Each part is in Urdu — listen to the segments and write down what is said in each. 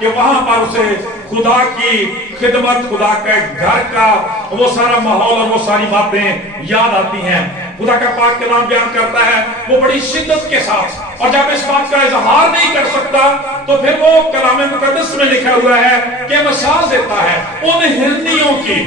کہ وہاں پر اسے خدا کی خدمت، خدا کے گھر کا وہ سارا ماحول اور وہ ساری باتیں یاد آتی ہیں۔ خدا کا پاک کلام بیان کرتا ہے وہ بڑی شدت کے ساتھ، اور جب اس بات کا اظہار نہیں کر سکتا تو پھر وہ کلام مقدس میں لکھا ہوا ہے کہ مثال دیتا ہے ان ہرنیوں کی،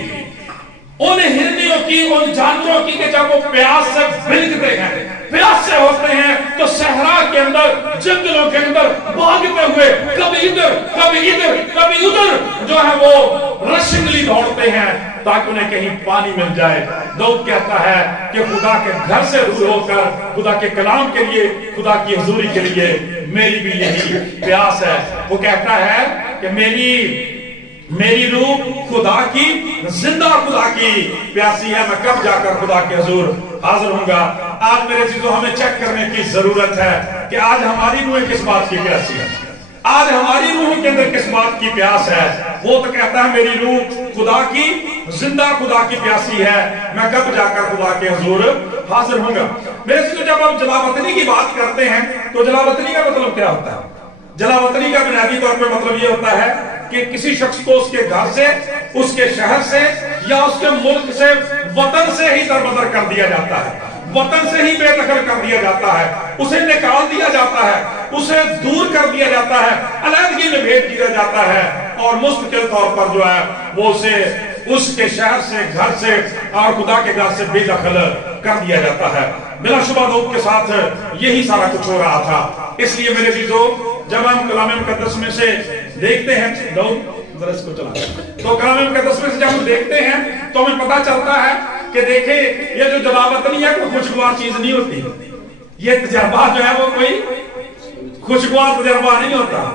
ان جانوروں کی کہ جب وہ پیاس سے بھلکتے ہیں، پیاس سے ہوتے ہیں تو صحرا کے اندر، جنگلوں کے اندر بھاگتے ہوئے کبھی ادھر کبھی ادھر کبھی ادھر جو ہے وہ رشنگلی دوڑتے ہیں تاکہ انہیں کہیں پانی مل جائے۔ داؤد کہتا ہے کہ خدا کے گھر سے رجوع ہو کر خدا کے کلام کے لیے، خدا کی حضوری کے لیے میری بھی یہی پیاس ہے۔ وہ کہتا ہے کہ میری روح خدا کی، زندہ خدا کی پیاسی ہے، میں کب جا کر خدا کے حضور حاضر ہوں گا۔ آج میرے چیزوں ہمیں چیک کرنے کی ضرورت ہے کہ آج ہماری روح کس بات کی پیاسی ہے، آج ہماری روح کے اندر کس بات کی پیاس ہے۔ وہ تو کہتا ہے میری روح خدا کی، زندہ خدا کی پیاسی ہے، میں کب جا کر خدا کے حضور حاضر ہوں گا۔ میرے چیزوں جب ہم جلاوطنی کی بات کرتے ہیں تو جلاوطنی کا مطلب کیا ہوتا ہے؟ جلاوطنی کا بنیادی طور پر مطلب یہ ہوتا ہے کہ کسی شخص کو اس کے گھر سے، اس کے شہر سے یا اس کے ملک سے، وطن سے ہی دربدر کر دیا جاتا ہے، وطن سے ہی بے دخل کر دیا جاتا ہے، اسے نکال دیا جاتا ہے، اسے دور کر دیا جاتا ہے، علیحدگی میں بھیج دیا جاتا ہے، اور مستقل طور پر جو ہے وہ اسے اس کے شہر سے، گھر سے اور خدا کے گھر سے بے دخل کر دیا جاتا ہے۔ بلا شبہ داؤد کے ساتھ یہی سارا کچھ ہو رہا تھا۔ اس لیے میرے عزیزو جب ہم کلام مقدس میں سے دیکھتے ہیں، داؤد ذرا اس کو چلا، تو کلام مقدس میں سے جب ہم دیکھتے ہیں تو ہمیں پتہ چلتا ہے کہ دیکھیں یہ جو جلاوطنی ہے کوئی خوشگوار چیز نہیں ہوتی، یہ تجربہ جو ہے وہ کوئی خوشگوار تجربہ نہیں ہوتا۔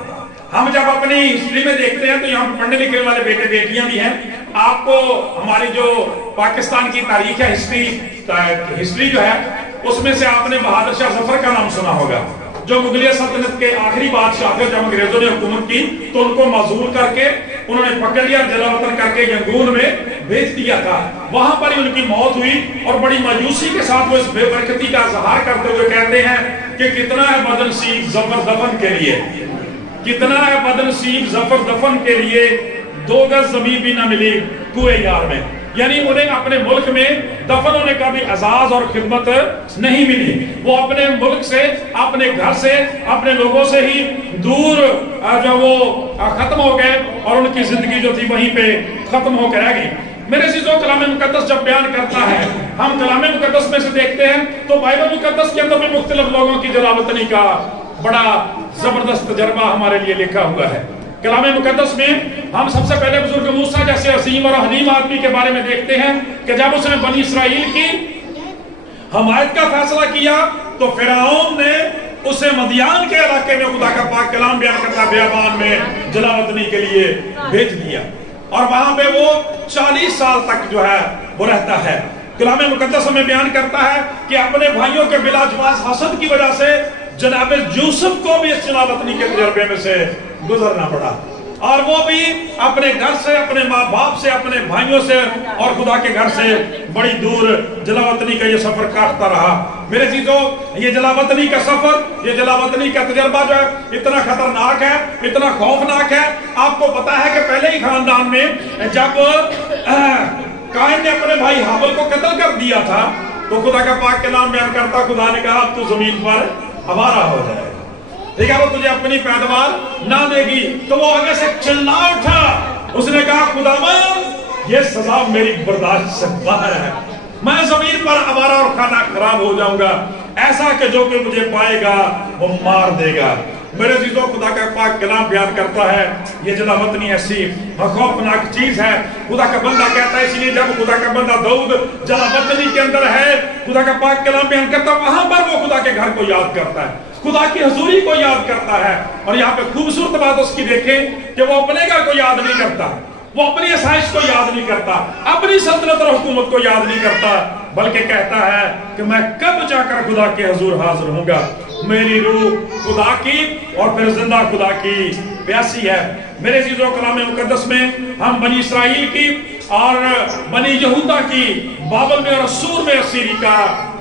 ہم جب اپنی ہسٹری میں دیکھتے ہیں تو یہاں پہ پڑھنے لکھنے والے بیٹے بیٹیاں بھی ہیں۔ آپ کو ہماری جو پاکستان کی تاریخ ہے، ہسٹری جو ہے اس میں سے آپ نے بہادر شاہ ظفر کا نام سنا ہوگا، جو مغلیہ سلطنت کے آخری بادشاہ تھے۔ جب انگریزوں نے حکومت کی تو ان کو معزول کر کے انہوں نے پکڑ لیا، جلاوطن کر کے ینگون میں بھیج دیا تھا۔ وہاں پر ہی ان کی موت ہوئی، اور بڑی مایوسی کے ساتھ وہ اس بے برکتی کا اظہار کرتے ہوئے کہتے ہیں کہ کتنا ہے بدن سیخ ظفر دفن کے لیے، کتنا ہے بدن سیخ ظفر دفن کے لیے، 2 گز زمین بھی نہ ملی کوئے یار میں۔ یعنی انہیں اپنے ملک میں دفن ہونے کا بھی اعزاز اور خدمت نہیں ملی، وہ اپنے ملک سے، اپنے گھر سے، اپنے لوگوں سے ہی دور جو وہ ختم ہو گئے، اور ان کی زندگی جو تھی وہیں پہ ختم ہو کے رہ گئی۔ میرے عزیزو کلام مقدس جب بیان کرتا ہے، ہم کلام مقدس میں سے دیکھتے ہیں تو بائبل مقدس کے اندر بھی مختلف لوگوں کی جلاوطنی کا بڑا زبردست تجربہ ہمارے لیے لکھا ہوا ہے۔ کلام مقدس میں ہم سب سے پہلے بزرگ موسیٰ جیسے عظیم اور حلیم آدمی کے بارے میں دیکھتے ہیں کہ جب اس نے بنی اسرائیل کی حمایت کا فیصلہ کیا تو فرعون نے اسے مدیان کے علاقے میں، خدا کا پاک کلام بیان کرتا ہے، بیابان میں جلاوطنی کے لیے بھیج دیا، اور وہاں پہ وہ 40 سال تک جو ہے وہ رہتا ہے۔ کلام مقدس میں بیان کرتا ہے کہ اپنے بھائیوں کے بلا جواز حسد کی وجہ سے جناب یوسف کو بھی اس جلاوطنی کے تجربے میں سے گزرنا پڑا، اور وہ بھی اپنے گھر سے، اپنے ماں باپ سے، اپنے بھائیوں سے اور خدا کے گھر سے بڑی دور جلاوطنی کا یہ سفر کاٹتا رہا۔ میرے عزیزو یہ جلاوطنی کا سفر، یہ جلاوطنی کا تجربہ جو ہے اتنا خطرناک ہے، اتنا خوفناک ہے۔ آپ کو پتا ہے کہ پہلے ہی خاندان میں جب قائن نے اپنے بھائی حابل کو قتل کر دیا تھا تو خدا کا پاک کے نام بیان کرتا، خدا نے کہا تو زمین پر آوارہ ہو جائے، ٹھیک ہے، وہ تجھے اپنی پیداوار نہ دے گی۔ تو وہ آگے سے چلا اٹھا، اس نے کہا خداوند یہ سزا میری برداشت سے باہر ہے، میں زمین پر آوارہ اور کھانا خراب ہو جاؤں گا، ایسا کہ جو کہ مجھے پائے گا وہ مار دے گا۔ میرے عزیزو خدا کا پاک کلام بیان کرتا ہے یہ جلاوطنی ایسی خوفناک چیز ہے۔ خدا کا بندہ کہتا ہے، اس لیے جب خدا کا بندہ داؤد جلاوطنی کے اندر ہے، خدا کا پاک کلام بیان کرتا ہے، وہاں پر وہ خدا کے گھر کو یاد کرتا ہے، خدا کی حضوری کو یاد کرتا ہے۔ اور یہاں پہ خوبصورت بات اس کی دیکھیں کہ وہ اپنے گھر کو یاد نہیں کرتا، وہ اپنی آسائش کو یاد نہیں کرتا، اپنی سلطنت اور حکومت کو یاد نہیں کرتا، بلکہ کہتا ہے کہ میں کب جا کر خدا کے حضور حاضر ہوں گا۔ میری روح خدا کی اور پھر زندہ خدا کی پیاسی ہے۔ میرے عزیزو کلام مقدس میں ہم بنی اسرائیل کی اور بنی یہودا کی بابل میں اور اسور میں اسیری کا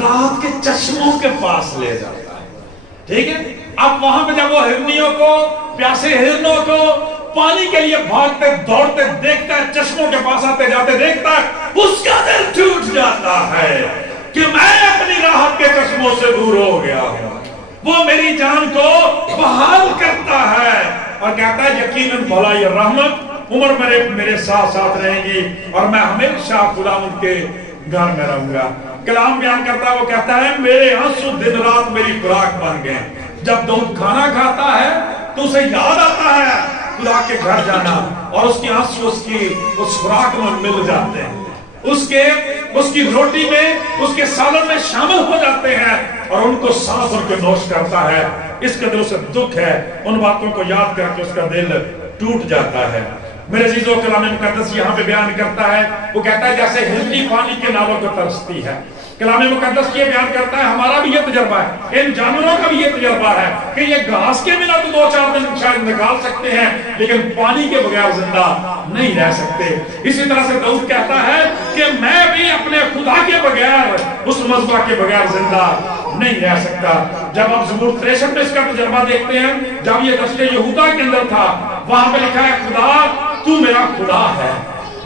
رات کے چشموں کے پاس لے جاتا ہے. ٹھیک ہے. اب وہاں پہ جب وہ ہرنیوں کو, پیاسے ہرنوں کو پانی کے لیے بھاگتے دوڑتے دیکھتا ہے, چشموں کے پاس آتے جاتے دیکھتا ہے, اس کا دل ٹوٹ جاتا ہے کہ میں اپنی راحت کے چشموں سے دور ہو گیا ہوں. وہ میری جان کو بحال کرتا ہے اور کہتا ہے یقیناً بھلائی اور رحمت عمر میرے ساتھ ساتھ رہیں گی اور میں ہمیشہ خداوند کے گھر میں رہوں گا. کلام بیان کرتا ہے, وہ کہتا ہے میرے آنسو دن رات میری خوراک بن گئے. جب داؤد کھانا کھاتا ہے تو اسے یاد آتا ہے خدا کے گھر جانا, اور اس کی آنسو اس خوراک میں مل جاتے ہیں, اس کی روٹی میں, اس کے سالن میں شامل ہو جاتے ہیں اور ان کو سانس ان کے نوش کرتا ہے. اس کے دل سے دکھ ہے, ان باتوں کو یاد کر کے اس کا دل ٹوٹ جاتا ہے. میرے عزیزو, کلام مقدس یہاں پہ بیان کرتا ہے, وہ کہتا ہے جیسے ہرنی پانی کے نالوں کو ترستی ہے. کلام مقدس یہ بیان کرتا ہے ہمارا بھی یہ تجربہ ہے, ان جانوروں کا بھی یہ تجربہ ہے کہ یہ گھاس کے بنا تو 2-4 دن شاید نکال سکتے ہیں لیکن پانی کے بغیر زندہ نہیں رہ سکتے. اسی طرح سے داؤد کہتا ہے کہ میں بھی اپنے خدا کے بغیر, اس مذبح کے بغیر زندہ نہیں رہ سکتا. جب آپ زبور 63 میں اس کا تجربہ دیکھتے ہیں, جب یہ دشت یہودا کے اندر تھا, وہاں پہ لکھا ہے خدا تو میرا خدا ہے,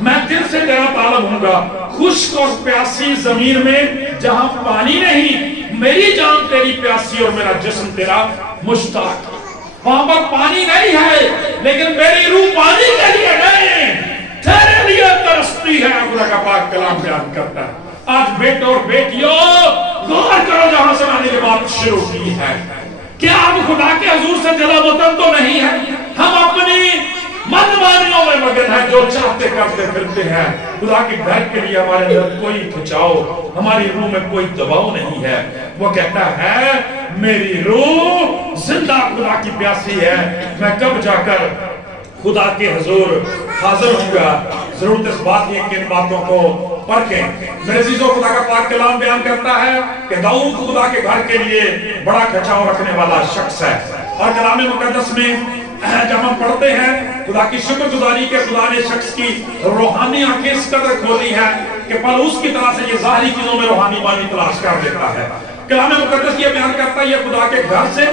میں دل سے تیرا طالب ہوں گا. خشک اور پیاسی زمین میں جہاں پانی نہیں, میری جان تیری پیاسی اور میرا جسم تیرا مشتاق. وہاں پر پانی نہیں ہے لیکن میری روح پانی کے لیے نہیں, تیرے لیے ترستی ہے. خدا کا پاک کلام بیان کرتا ہے. آج بیٹوں اور بیٹیوں غور کرو جہاں سے میں نے یہ بات شروع کی ہے, کیا ہم خدا کے حضور سے جلا وطن تو نہیں ہے؟ ہم اپنی منمانیوں میں مگن ہیں, جو چاہتے کرتے پھرتے ہیں. خدا کے گھر کے لیے ہمارے اندر کوئی کھچاؤ, ہماری روح میں کوئی دباؤ نہیں ہے. وہ کہتا ہے میری روح زندہ خدا کی پیاسی ہے, میں کب جا کر خدا کے حضور حاضر ہوں گا. ضرورت اس بات یہ کہ ان باتوں کو پرکھیں. میرے عزیزو, خدا کا پاک کلام بیان کرتا ہے کہ داؤد خدا کے گھر کے لیے بڑا کھچاؤ رکھنے والا شخص ہے. اور کلام مقدس میں جب ہم پڑھتے ہیں خدا کی شکر گزاری کے خدا نے شخص کی روحانی آنکھیں اس قدر کھولی ہے کہ پلوس کی طرح سے یہ ظاہری چیزوں میں روحانی بانی تلاش کر دیتا ہے. کلام مقدس یہ بیان کرتا ہے یہ خدا کے گھر سے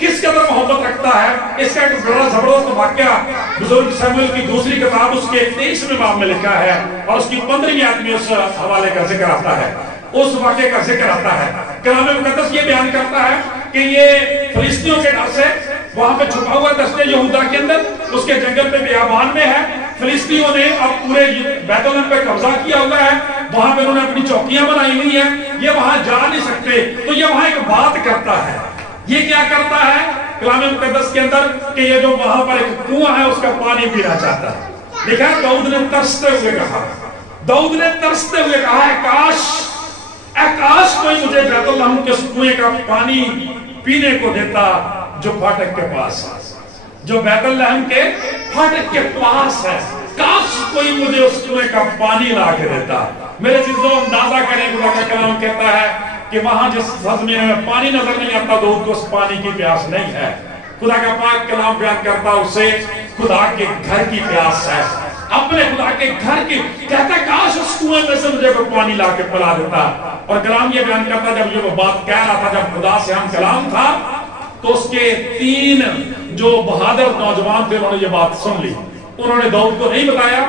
کس قدر محبت رکھتا ہے. اس کا ایک بڑا زبردست واقعہ بزرگ سموئیل کی دوسری کتاب اس کے 23ویں باب میں لکھا ہے اور اس کی 15ویں آیت میں اس حوالے کا ذکر آتا ہے, اس واقعے کا ذکر آتا ہے. کلام مقدس یہ بیان کرتا ہے کہ یہ فلسطینیوں کے ڈر سے وہاں پہ چھپا ہوا دشت یہودا کے اندر, اس کے جنگل پہ بیابان میں ہے. فلسطینیوں نے اب پورے بیت الحم پہ قبضہ کیا ہوا ہے, وہاں پہ انہوں نے اپنی چوکیاں بنائی ہوئی ہیں, یہ وہاں جا نہیں سکتے. تو یہ وہاں ایک بات کرتا ہے, یہ کیا کرتا ہے کلام مقدس کے اندر کہ یہ جو وہاں پر ایک کنواں ہے اس کا پانی پینا چاہتا ہے. دیکھا داؤد نے ترستے ہوئے کہا, داؤد نے ترستے ہوئے کہا اے کاش کوئی مجھے بیت الحم کے کنویں کا پانی پینے کو دیتا جو پھاٹک کے پاس ہے, جو بیت الحم کے پھاٹک کے پاس ہے. کاش کوئی مجھے اس کنویں کا پانی لا کے دیتا. میرے چیزوں اندازہ کریں, خدا کا کلام کہتا ہے کہ وہاں جس سرزمین میں پانی نظر نہیں آتا داؤد کو اس پانی کی پیاس نہیں ہے. خدا کا پاک کلام بیان کرتا اسے خدا کے گھر کی پیاس ہے, اپنے خدا کے گھر کی. کہتا ہے کاش اس کنویں میں سے مجھے کوئی پانی لا کے پلا دیتا. اور کلام یہ بیان کرتا جب یہ وہ بات کہہ رہا تھا, جب خدا سے ہم کلام تھا, تو اس کے 3 جو بہادر نوجوان تھے انہوں نے یہ بات سن لی. انہوں نے داؤد کو نہیں بتایا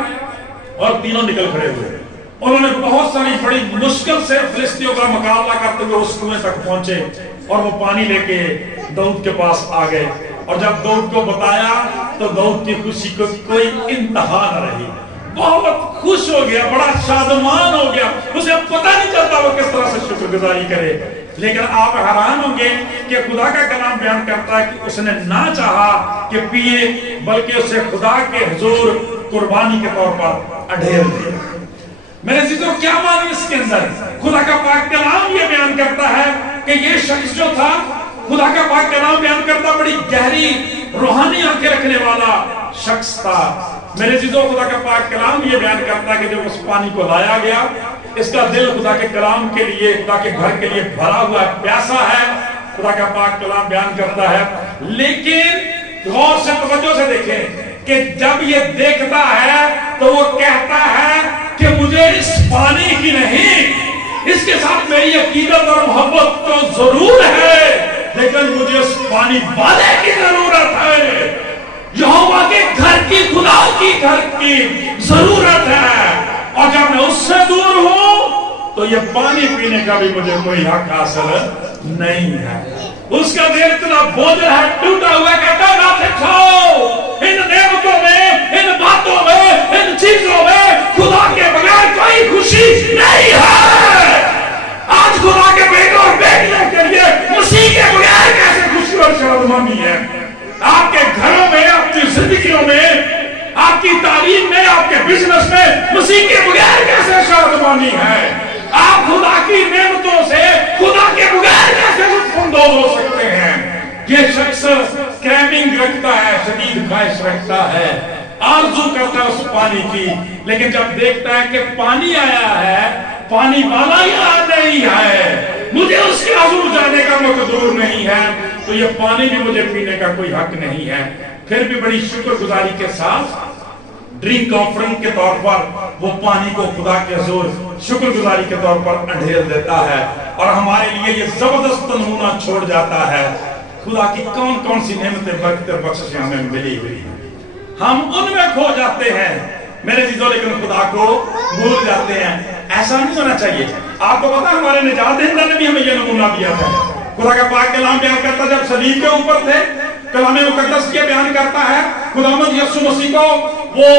اور تینوں نکل کھڑے ہوئے. انہوں نے بہت ساری بڑی مشکل سے فلسطینیوں کا مقابلہ کرتے ہوئے اس کنویں تک پہنچے اور وہ پانی لے کے داؤد کے پاس آ گئے. اور جب داؤد کو بتایا تو داؤد کی خوشی کو کوئی انتہا نہ رہی, بہت خوش ہو گیا, بڑا شادمان ہو گیا. اسے پتہ نہیں چلتا وہ کس طرح سے شکر گزاری کرے. لیکن آپ حیران ہوں گے کہ خدا کا کلام بیان کرتا ہے کہ اس نے نہ چاہا کہ پیے بلکہ اسے خدا کے حضور قربانی کے طور پر اڈھیل دیا. میرے عزیزوں کیا معنی اس کے اندر؟ خدا کا پاک کلام یہ بیان کرتا ہے کہ یہ شخص جو تھا, خدا کا پاک کلام بیان کرتا بڑی گہری روحانی آنکھیں رکھنے والا شخص تھا. میرے عزیزوں خدا کا پاک کلام یہ بیان کرتا ہے کہ جب اس پانی کو لایا گیا, اس کا دل خدا کے کلام کے لیے, خدا کے گھر کے لیے بھرا ہوا ہے, پیاسا ہے. خدا کا پاک کلام بیان کرتا ہے. لیکن غور سے توجہ سے دیکھیں کہ جب یہ دیکھتا ہے تو وہ کہتا ہے کہ مجھے اس پانی کی نہیں, اس کے ساتھ میری عقیدت اور محبت تو ضرور ہے، لیکن مجھے اس پانی والے کی ضرورت ہے، یہوہ کے گھر کی، خدا کی گھر کی ضرورت ہے۔ اور جب میں اس سے دور ہوں تو یہ پانی پینے کا بھی مجھے کوئی حق حاصل نہیں ہے۔ اس کا دل اتنا بوجھ ہے، ٹوٹا ہوا، کہتا ہے نہ کھاؤ، ان نعمتوں میں، ان باتوں میں، ان چیزوں میں خدا کے بغیر کوئی خوشی نہیں ہے۔ آج خدا کے بیٹوں اور بیٹیوں کے لیے مسیح کے بغیر کیسے خوشی اور شادمانی ہے؟ آپ کے گھروں میں، آپ کی زندگیوں میں، آپ کی تعلیم میں، آپ کے بزنس میں مسیح کے بغیر کیسے شادمانی ہے؟ آپ خدا کی نعمتوں سے خدا کے بغیر کیسے لطف اندوز ہو سکتے ہیں؟ یہ شخص کریمنگ رکھتا ہے، شدید خواہش رکھتا ہے، آرزو کرتا ہے اس پانی کی، لیکن جب دیکھتا ہے کہ پانی آیا ہے، پانی والا یہاں نہیں ہے، مجھے اس کے حضور جانے کا مقدور نہیں ہے، تو یہ پانی بھی مجھے پینے کا کوئی حق نہیں ہے۔ پھر بھی بڑی شکر گزاری کے ساتھ ڈرنک آفرنگ کے طور پر وہ پانی کو خدا کے حضور شکر گزاری کے طور پر انڈھیل دیتا ہے، اور ہمارے لیے یہ زبردست نمونہ چھوڑ جاتا ہے خدا کی کون کون سی نعمتیں، برکتیں، بخششیں ہمیں ملی ہوئی ہیں، ہم ان میں کھو جاتے ہیں میرے عزیزو، لیکن خدا کو بھول جاتے ہیں۔ ایسا نہیں ہونا چاہیے۔ آپ کو پتا ہمارے نجات دہندہ نے بھی ہمیں یہ نمونہ دیا تھا۔ خدا کا پاک کلام بیان کرتا جب صلیب کے اوپر تھے، کلام مقدس یہ بیان کرتا ہے خداوند یسوع مسیح کو وہ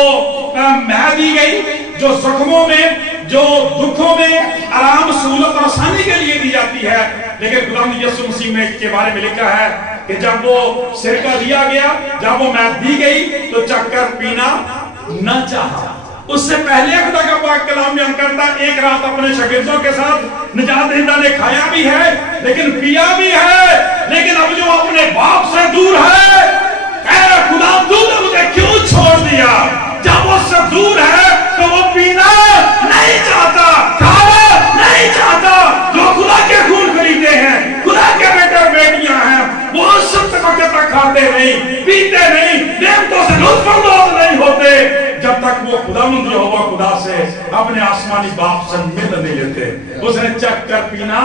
مہر دی گئی جو زخموں میں، جو دکھوں میں آرام، سہولت اور آسانی کے لیے دی جاتی ہے، لیکن خداوند یسوع مسیح میں کے بارے میں لکھا ہے کہ جب وہ سرکہ دیا گیا، جب وہ مہر دی گئی تو چکھ کر پینا نہ چاہا۔ اس سے پہلے خدا کا پاک کلام بیان کرتا ہے ایک رات اپنے شاگردوں کے ساتھ نجات دہندہ نے کھایا بھی ہے لیکن پیا بھی ہے، لیکن اب جو اپنے باپ سے دور ہے، اے خدا تو نے مجھے کیوں چھوڑ دیا؟ جب وہ سے دور ہے تو وہ پینا نہیں چاہتا، کھانا نہیں چاہتا۔ جو خدا کے خون خریدے ہیں، خدا کے بیٹے اور بیٹیاں ہیں، وہ اس وقت تک کھاتے نہیں، پیتے نہیں، نعمتوں سے لطف اندوز نہیں ہوتے جب تک وہ خداوند یہوہ خدا سے، اپنے آسمانی باپ سے مل نہیں لیتے۔ اس نے چکھ کر پینا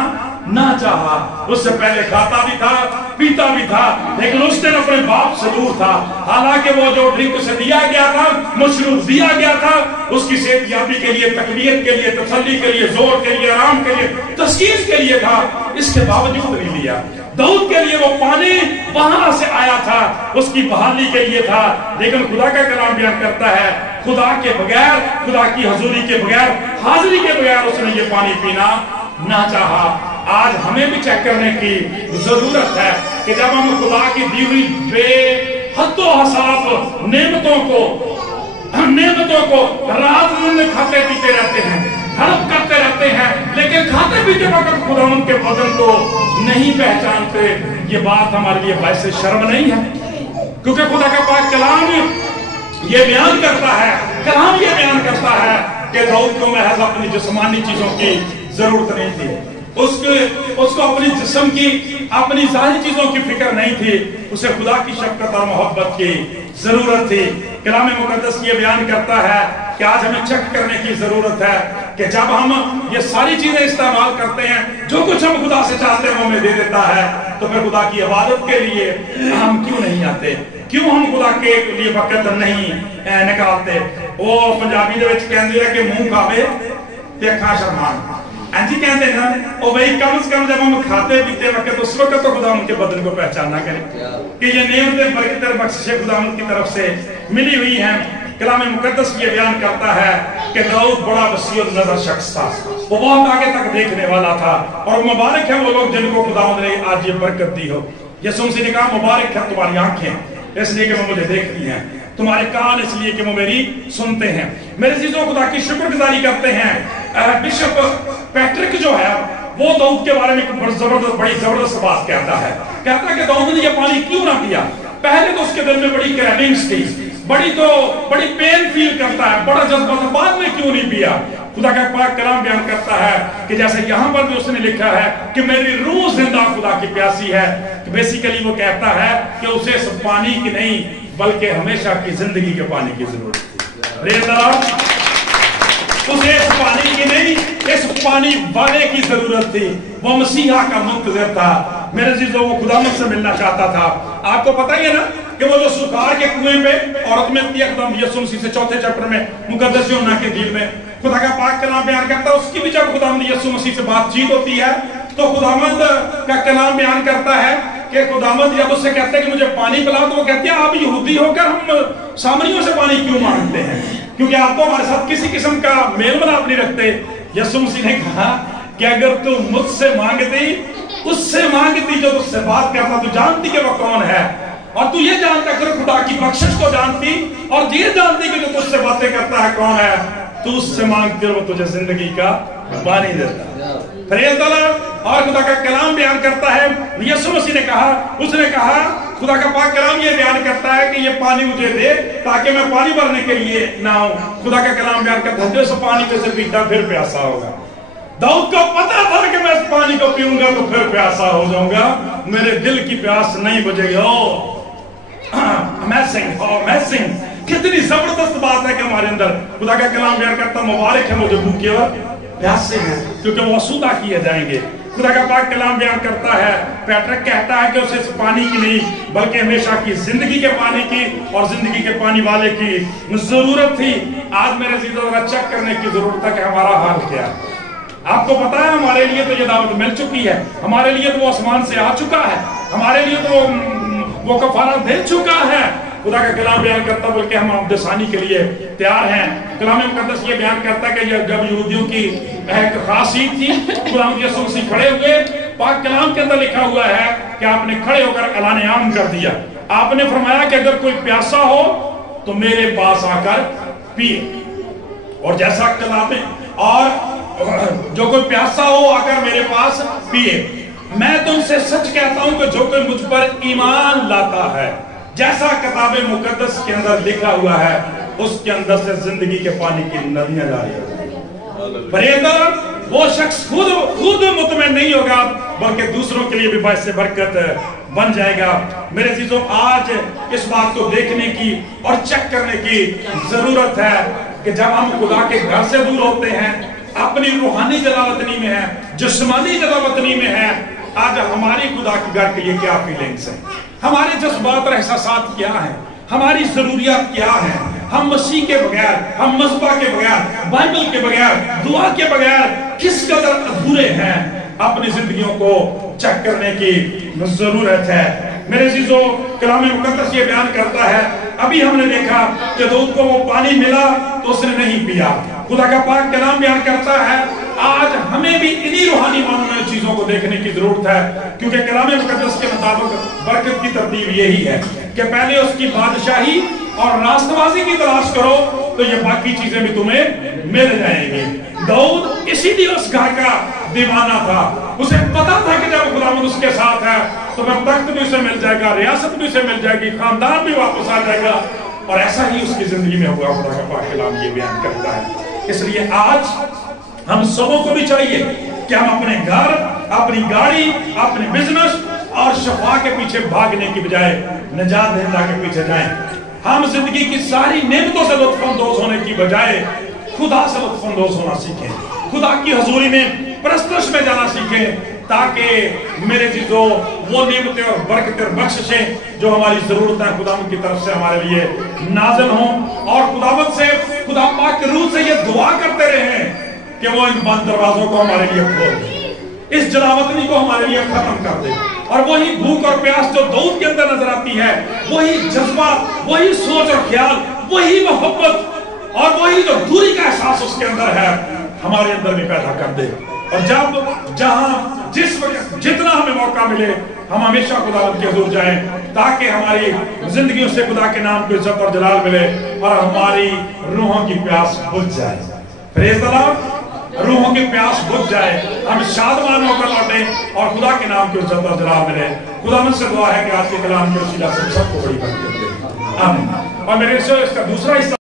نہ چاہا۔ اس سے پہلے کھاتا بھی تھا، پیتا بھی تھا، لیکن اس دن اپنے باپ سے دور تھا۔ حالانکہ وہ جو ڈرنک اسے دیا گیا تھا، مشروب دیا گیا تھا، اس کی صحت یابی کے لیے، تقویت کے لیے، تسلی کے لیے، زور کے لیے، آرام کے لیے، تسکین کے لیے تھا، اس کے باوجود نہیں لیا۔ داؤد کے لیے وہ پانی وہاں سے آیا تھا، اس کی بحالی کے لیے تھا، لیکن خدا کا کلام بیان کرتا ہے خدا کے بغیر، خدا کی حضوری کے بغیر، حاضری کے بغیر اس نے یہ پانی پینا نہ چاہا۔ آج ہمیں بھی چیک کرنے کی ضرورت ہے کہ جب ہم خدا کی دی ہوئی بے حد و حساب نعمتوں کو رات دن میں کھاتے پیتے رہتے ہیں، ہڑپ کرتے رہتے ہیں، لیکن کھاتے پیتے وقت خداوند کے بدن کو نہیں پہچانتے، یہ بات ہمارے لیے باعث شرم نہیں ہے؟ کیونکہ خدا کا پاک کلام یہ بیان کرتا ہے، کلام یہ بیان کرتا ہے کہ داؤد کو محض اپنی جسمانی چیزوں کی ضرورت نہیں تھی، اس کو اپنی جسم کی، اپنی ظاہری چیزوں کی فکر نہیں تھی، اسے خدا کی شفقت اور محبت کی ضرورت تھی۔ کلام مقدس یہ بیان کرتا ہے کہ آج ہمیں چیک کرنے کی ضرورت ہے کہ جب ہم یہ ساری چیزیں استعمال کرتے ہیں، جو کچھ ہم خدا سے چاہتے ہیں وہ ہمیں دے دیتا ہے، تو پھر خدا کی عبادت کے لیے ہم کیوں نہیں آتے؟ کیوں ہم خدا کے لیے وقت نہیں نکالتے؟ وہ پنجابی دے وچ کہندے ہیں کہ منہ کھاوے تے اکھاں شرمان۔ جی کہتے ہیں او بھائی کم از کم جب ہم کھاتے پیتے وقت اس وقت تو خدا ان کے بدن کو پہچاننا کریں کہ یہ نعمتیں برکتیں بخششیں خدا ان کی طرف سے ملی ہوئی ہیں۔ کلام مقدس یہ بیان کرتا ہے کہ داؤد بڑا وسیع النظر شخص تھا، وہ بہت آگے تک دیکھنے والا تھا، اور مبارک ہے وہ لوگ جن کو خدا نے آج یہ برکت دی ہو۔ یسوع مسیح نے کہا مبارک ہے تمہاری آنکھیں اس لیے کہ وہ مجھے دیکھتی ہیں، تمہارے کان اس لیے کہ وہ میری سنتے ہیں۔ میرے عزیزوں خدا کی شکر گزاری کرتے ہیں۔ بشپ پیٹرک جو ہے وہ داؤد کے بارے میں بڑی زبردست بات کہتا ہے کہ داؤد نے یہ پانی کیوں نہ پیا؟ پہلے تو اس کے دل میں بڑی کریونگز تھی، بڑی پین فیل کرتا ہے، بڑا جذبہ تھا، بعد میں کیوں نہیں پیا؟ خدا کا پاک کلام بیان کرتا ہے کہ جیسے یہاں پر بھی اس نے لکھا ہے کہ میری روح زندہ خدا کی پیاسی ہے، کہ بیسیکلی وہ کہتا ہے کہ اسے اس پانی کی نہیں بلکہ ہمیشہ کی زندگی کے پانی کی ضرورت تھی۔ اسے اس پانی کی نہیں، اس پانی والے کی ضرورت تھی، وہ مسیحا کا منتظر تھا میرے عزیزو، وہ خداوند سے ملنا چاہتا تھا۔ آپ کو پتہ ہی ہے نا کہ وہ جو سکار کے کنویں پہ عورت ملتی ہے خداوند یسوع مسیح سے 4 چیپٹر میں مقدس یوحنا کے انجیل میں خدا کا پاک کلام بیان کرتا ہے، اس کی بھی جب خداوند یسوع مسیح سے بات چیت ہوتی ہے تو خداوند کا کلام بیان کرتا ہے کہ خداوند جب اس سے کہتے ہیں کہ مجھے پانی پلاؤ، تو وہ کہتے ہیں آپ یہودی ہو کر ہم سامریوں سے پانی کیوں مانگتے ہیں، کیونکہ آپ تو ہمارے ساتھ کسی قسم کا میل ملاپ نہیں رکھتے۔ یسوع مسیح نے کہا کہ اگر تو مجھ سے مانگتی، اس سے مانگتی جو تجھ سے بات کرتا، تو جانتی کہ وہ کون ہے، اور تو یہ جانتا کہ خدا کی بخشش کو جانتی، اور یہ جانتی کہ جو تجھ سے باتیں کرتا ہے کون ہے، تو اس سے مانگتی اور وہ تجھے زندگی کا پانی دیتا۔ پریز اللہ، اور خدا کا کلام بیان کرتا ہے، یسوع مسیح نے کہا، اس نے کہا، خدا کا پاک کلام یہ بیان کرتا ہے کہ یہ پانی مجھے دے تاکہ میں پانی بھرنے کے لیے نہ ہوں۔ خدا کا کلام بیان کرتا ہے جو اس پانی میں سے پیتا پھر پیاسا ہوگا۔ داؤد کو پتا تھا کہ میں اس پانی کو پیوں گا تو پھر پیاسا ہو جاؤں گا، میرے دل کی پیاس نہیں بجھے گی۔ امیزنگ، کتنی زبردست بات ہے کہ ہمارے اندر خدا کا کلام بیان کرتا ہے، مبارک ہے مجھے بھوکے اور پیاسے ہیں کیونکہ وہ آسودہ کیے جائیں گے۔ خدا کا پاک کلام بیان کرتا ہے، پیٹرک کہتا ہے کہ اسے اس پانی کی نہیں بلکہ ہمیشہ کی زندگی کے پانی کی اور زندگی کے پانی والے کی ضرورت تھی۔ آج میرے عزیزو ذرا چیک کرنے کی ضرورت ہے کہ ہمارا حال کیا ہے۔ آپ کو پتا ہے ہمارے لیے تو یہ دعوت مل چکی ہے، ہمارے لیے تو وہ آسمان سے آ چکا ہے، ہمارے لیے تو وہ کفارہ دے چکا ہے۔ خدا کا کلام بیان کرتا بلکہ ہم عبد ثانی کے لیے تیار ہیں۔ کلام مقدس یہ بیان کرتا ہے کہ جب یہودیوں کی ایک خاص عید تھی، خداوند یسوع مسیح کھڑے ہوئے، پاک کلام کے اندر لکھا ہوا ہے کہ آپ نے کھڑے ہو کر اعلان عام کر دیا۔ آپ نے فرمایا کہ اگر کوئی پیاسا ہو تو میرے پاس آ کر پیے، اور جیسا کلام میں، اور جو کوئی پیاسا ہو آ کر میرے پاس پیے۔ میں تم سے سچ کہتا ہوں کہ جو کوئی مجھ پر ایمان لاتا ہے، جیسا کتاب مقدس کے اندر لکھا ہوا ہے، اس کے اندر سے زندگی کے پانی کی ندیاں جاری ہوگی۔ فریدہ وہ شخص خود مطمئن نہیں ہوگا بلکہ دوسروں کے لیے بھی باعث برکت بن جائے گا۔ میرے عزیزوں، آج اس بات کو دیکھنے کی اور چیک کرنے کی ضرورت ہے کہ جب ہم خدا کے گھر سے دور ہوتے ہیں، اپنی روحانی جلاوطنی میں ہیں، جسمانی جلاوطنی میں ہیں، آج ہماری خدا کے گھر کے لیے کیا فیلنگز ہیں، ہمارے جذبات اور احساسات کیا ہیں، ہماری ضروریات کیا ہیں، ہم مسیح کے بغیر، ہم مذبح کے بغیر، بائبل کے بغیر، دعا کے بغیر کس قدر ادھورے ہیں۔ اپنی زندگیوں کو چیک کرنے کی ضرورت ہے۔ میرے عزیزو، کلام مقدس یہ بیان کرتا ہے، ابھی ہم نے دیکھا کہ داؤد کو وہ پانی ملا تو اس نے نہیں پیا۔ خدا کا پاک کلام بیان کرتا ہے آج ہمیں بھی انہی روحانی معنوں میں چیزوں کو دیکھنے کی ضرورت ہے، کیونکہ کلام مقدس کے مطابق برکت کی ترتیب یہی ہے کہ پہلے اس کی بادشاہی اور راستبازی کی تلاش کرو تو یہ باقی چیزیں بھی تمہیں مل جائیں گی۔ داؤد اسی لیے اس گھر کا دیوانہ تھا، اسے پتا تھا کہ جب خداوند اس کے ساتھ ہے تو پھر تخت بھی اسے مل جائے گا، ریاست بھی اسے مل جائے گی، خاندان بھی واپس آ جائے گا، اور ایسا ہی اس کی زندگی میں ہوا۔ خدا کا پاک کلام یہ بیان کرتا ہے۔ اس لیے آج ہم سبوں کو بھی چاہیے کہ ہم اپنے گھر، اپنی گاڑی، اپنے بزنس اور شفا کے پیچھے بھاگنے کی بجائے نجات دہندہ کے پیچھے جائیں۔ ہم زندگی کی ساری نعمتوں سے لطف اندوز ہونے کی بجائے خدا سے لطف اندوز ہونا سیکھیں، خدا کی حضوری میں پرستش میں جانا سیکھیں، تاکہ میرے عزیزو وہ نعمتیں اور برکتیں اور بخششیں جو ہماری ضرورت ہے خداوند کی طرف سے ہمارے لیے نازل ہوں، اور خداوند سے، خدا پاک کے روح سے یہ دعا کرتے رہیں کہ وہ ان بند دروازوں کو ہمارے لیے کھول دے، اس جلاوطنی کو ہمارے لیے ختم کر دے، اور وہی بھوک اور پیاس جو داؤد کے اندر نظر آتی ہے، وہی جذبہ، وہی سوچ اور خیال، وہی محبت اور وہی جو دوری کا احساس اس کے اندر ہے ہمارے اندر بھی پیدا کر دے۔ اور جب جہاں جس وقت جتنا ہمیں موقع ملے ہم ہمیشہ خداوند کے حضور جائیں، تاکہ ہماری زندگیوں سے خدا کے نام کو عزت اور جلال ملے اور ہماری روحوں کی پیاس بجھ جائے۔ پریز اللہ، روحوں کی پیاس بجھ جائے، ہم شادمان ہو کر لوٹیں اور خدا کے نام کی عزت اور جلال ملے۔ خداوند سے دعا ہے کہ آج کے کلام کے وسیلہ سے سب کو بڑی برکت دے۔ آمین۔ اور میرے سے اس کا دوسرا حصہ